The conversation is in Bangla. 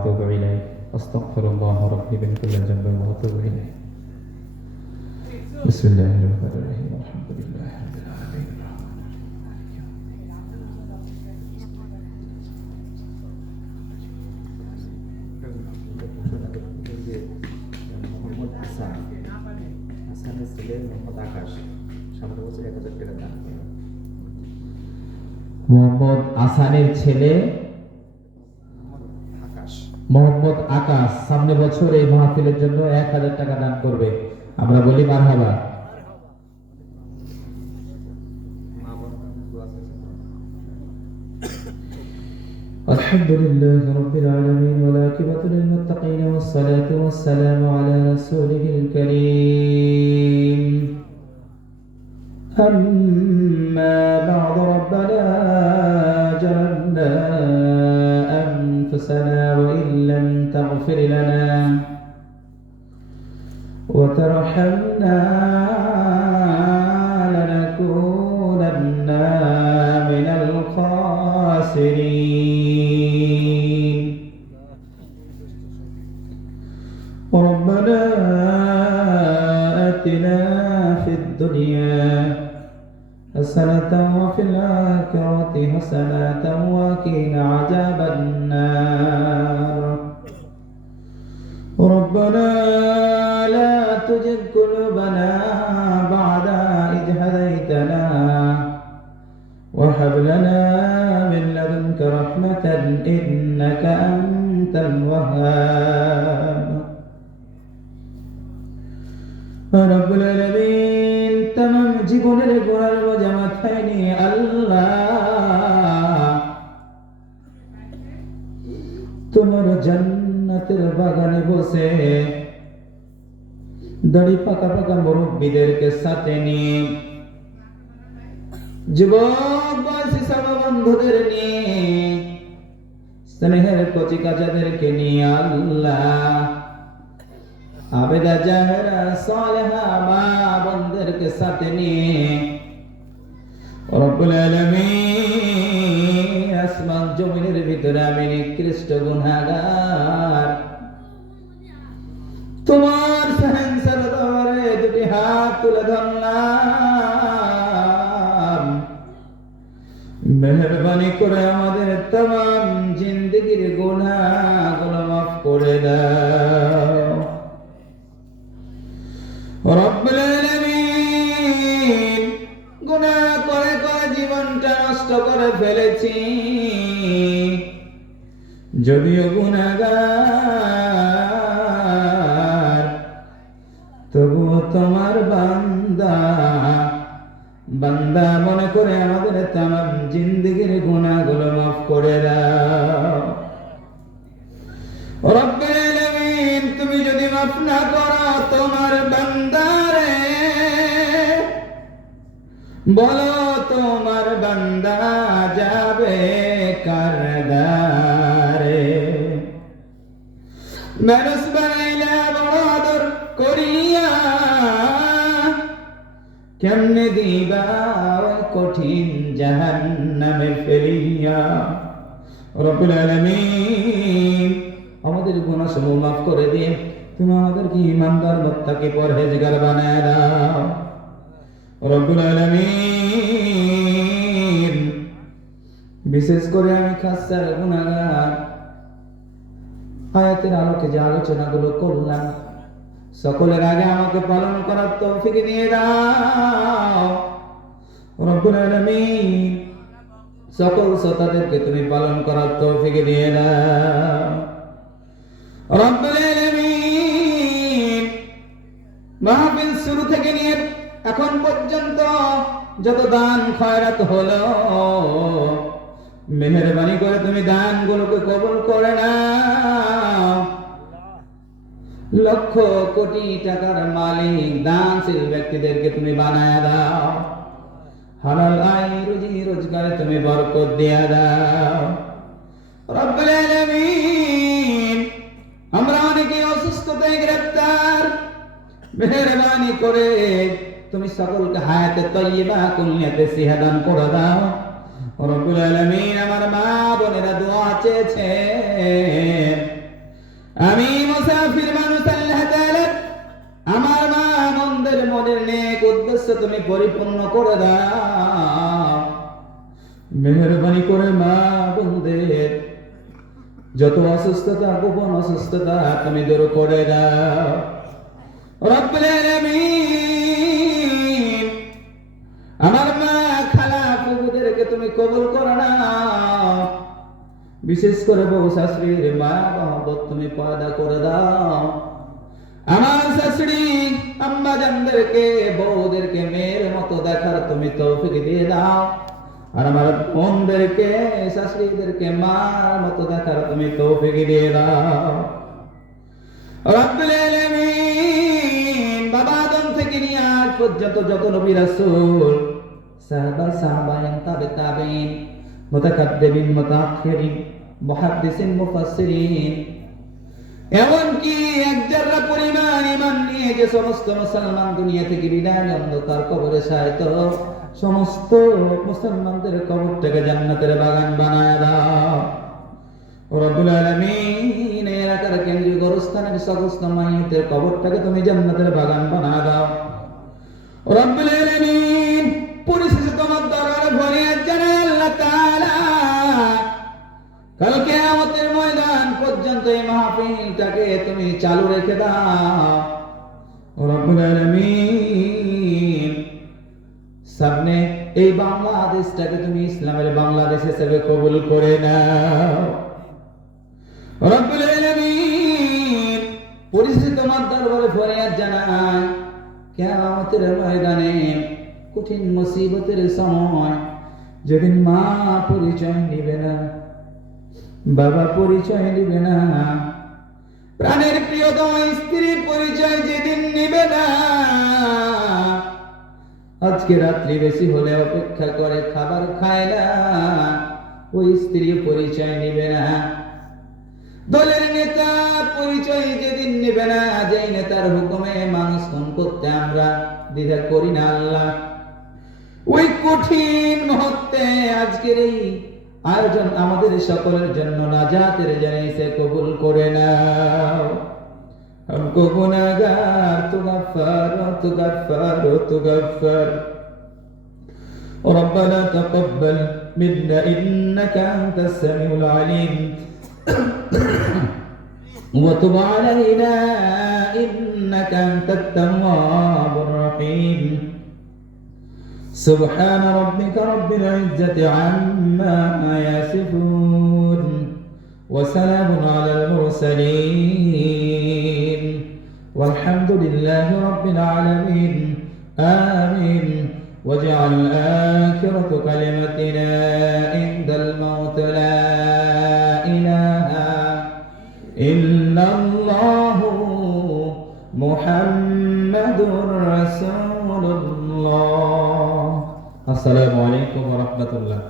وأتوب إليه أستغفر الله ربي من كل ذنب وأتوب إليه بسم الله الرحمن الرحيم الحمد لله رب العالمين মোহাম্মদ আসানের ছেলে মোহাম্মদ আকাশ সামনে বছর এই মাহফিলের জন্য 1000 টাকা দান করবে। আমরা বলি মারহাবা। আলহামদুলিল্লাহ রাব্বিল আলামিন ওয়া আকিবাতু লিল মুত্তাকিন ওয়াস সালাতু ওয়াস সালামু আলা রাসূলিল কারীম أما بعد ربنا ظلمنا أنفسنا وإن لم تغفر لنا وترحمنا لنكونن من الخاسرين ربنا آتنا في الدنيا حسنة وفي الآخرة حسنة وقنا عذاب النار ربنا لا تزغ قلوبنا بعد إذ هديتنا وهب لنا من لدنك رحمة إنك أنت الوهاب رب العالمين تمام জীবনের গোড়ার বোঝা মাথায় নিয়ে আল্লাহ তোমার জান্নাতের বাগানে বসে দাড়ি পাকা পাকা মুরব্বীদেরকে সাথে নিয়ে যুবক বয়সী সব বন্ধুদের নিয়ে স্নেহের কচি কাচাদেরকে নিয়ে আল্লাহ আবেদা জাহেরা সালেহা মা বোনদেরকে সাথে নিয়ে রব্বুল আলামিন আসমান জমিনের ভিতরে আমি নিকৃষ্ট গুনাহগার তোমার সহনশীল দরবারে দুটি হাত তুলে ধরলাম মেহেরবানি করে আমাদের तमाम জিন্দেগীর গুনাহগুলো মাফ করে দাও রব্বুল আলামিন গুনাহ করে করে জীবনটা নষ্ট করে ফেলেছি যদিও গুনাহগার তবুও তোমার বান্দা বান্দা মনে করে আমাদের तमाम জিন্দেগীর গুনাহগুলো মাফ করে দাও রব্বুল আলামিন তুমি যদি মাফ না করো তোমার বান্দারে বলো তোমার বান্দা যাবে কারাগারে মানুষ বানাইলা বড় আদর করিয়া কেমনে দিবা কঠিন জাহান্নামে ফেলিয়া রব্বুল আলামিন আমাদের গুনাহ সমূহ মাফ করে দিয়ে তুমি আমাদেরকে ঈমানদার মুত্তাকি পরহেজগার বানায় দাও রব্বুল আলামিন বিশেষ করে আমি খাসসার গুনাহগার আয়াতের আলোকে যে আলোচনাগুলো করলাম সকলের আগে আমাকে পালন করার তৌফিক দিয়ে দাও রব্বুল আলামিন সকল শ্রোতাদেরকে তুমি পালন করার তৌফিক দিয়ে দাও রব্বুল আলামিন মাহফিল শুরু থেকে নিয়ে এখন পর্যন্ত যত দান খয়রাত হলো মেহেরবানি করে তুমি দানগুলোকে কবুল করে নাও লক্ষ কোটি টাকার মালিক দানশীল ব্যক্তিদেরকে তুমি বানায়া দাও হালাল আয় রুজি রোজগারে তুমি বরকত দিয়া দাও রব্বুল আলামিন আমরা অনেকে অসুস্থতায় গ্রেফতার মেহেরবানি করে তুমি সকলকে হায়াতে তয়্যিবা কুল্লিয়াতে সিহাদান করে দাও রব্বুল আলামিন আমার মা বোনেরা দোয়া চেয়েছে সুস্বাস্থ্য তুমি পরিপূর্ণ করে দাও। মেহেরবানি করে মা বোনদের যত অসুস্থতা, গোপন অসুস্থতা তুমি দূর করে দাও রব্বুল আলামিন। আমার মা খালা ফুফুদেরকে তুমি কবুল করে নাও। বিশেষ করে বউ শাশুড়ির মা মহব্বত তুমি পয়দা করে দাও। আমার শাশুড়ি আম্মা জানদেরকে, বউদেরকে মেয়ের মতো দেখার তুমি তৌফিক দিয়ে দাও। আর আমার বোনদেরকে, শাশুড়িদেরকে মার মতো দেখার তুমি তৌফিক দিয়ে দাও রব্বুল আলামিন। বাবা আদম থেকে নিয়ে আজ পর্যন্ত যত নবী রাসূল, সাহাবা, সাহাবায়ান, তাবেঈন, মুতাকাদ্দিমিন, মুতাআখিরিন, মুহাদ্দিসিন, মুফাসসিরিন, এমনকি এক জাররা পরিমাণ ঈমান নিয়ে যে সমস্ত মুসলমান দুনিয়া থেকে বিদায় অন্ধকার কবরে শায়িত, সমস্ত মুসলমানদের কবরটাকে জান্নাতের বাগান বানায় দাও রব্বুল আলামিন। এই এলাকার কেন্দ্রীয় গোরস্থানের সমস্ত মাইয়িতের কবরটাকে তুমি জান্নাতের বাগান বানায় দাও রব্বুল আলামিন। পরিশেষে তোমার দরবারে ফরিয়াদ জানাই আল্লাহ তাআলা, কাল কিয়ামতের ময়দান পর্যন্ত এই মাহফিলটাকে তুমি চালু রেখে দাও রব্বুল আলামিন। সামনে এই বাংলাদেশটাকে তুমি ইসলামের বাংলাদেশ হিসেবে কবুল করে নাও রব্বুল আলামিন। পরিশেষে তোমার দরবারে ফরিয়াদ জানাই, কিয়ামতের ময়দানে কঠিন মুসিবতের সময়, যেদিন মা পরিচয় নিবে না, বাবা পরিচয় নিবে না, প্রাণের প্রিয়তম স্ত্রী পরিচয় যেদিন নিবে না, আজকে রাত্রি বেশি হলে অপেক্ষা করে খাবার খায় না, ওই স্ত্রী পরিচয় নিবে না, দলের নেতা পরিচয় যেদিন নিবে না, যেই নেতার হুকুমে মানুষ খুন করতে আমরা দ্বিধা করি না আল্লাহ, ওই কঠিন মুহূর্তে আজকের এই আয়োজন আমাদের সকলের জন্য নাজাতের জানিয়ে কবুল করে নাও। हमको गुनाहगार तू गफ्फार ربنا تقبل منا إنك أنت السميع العليم وتب علينا إنك أنت التواب الرحيم سبحان ربك رب العزة عما يصفون وسلام على المرسلين والحمد لله رب العالمين آمين واجعل آخرة كلمتنا عند الموت لا إله إلا الله محمد رسول الله السلام عليكم ورحمة الله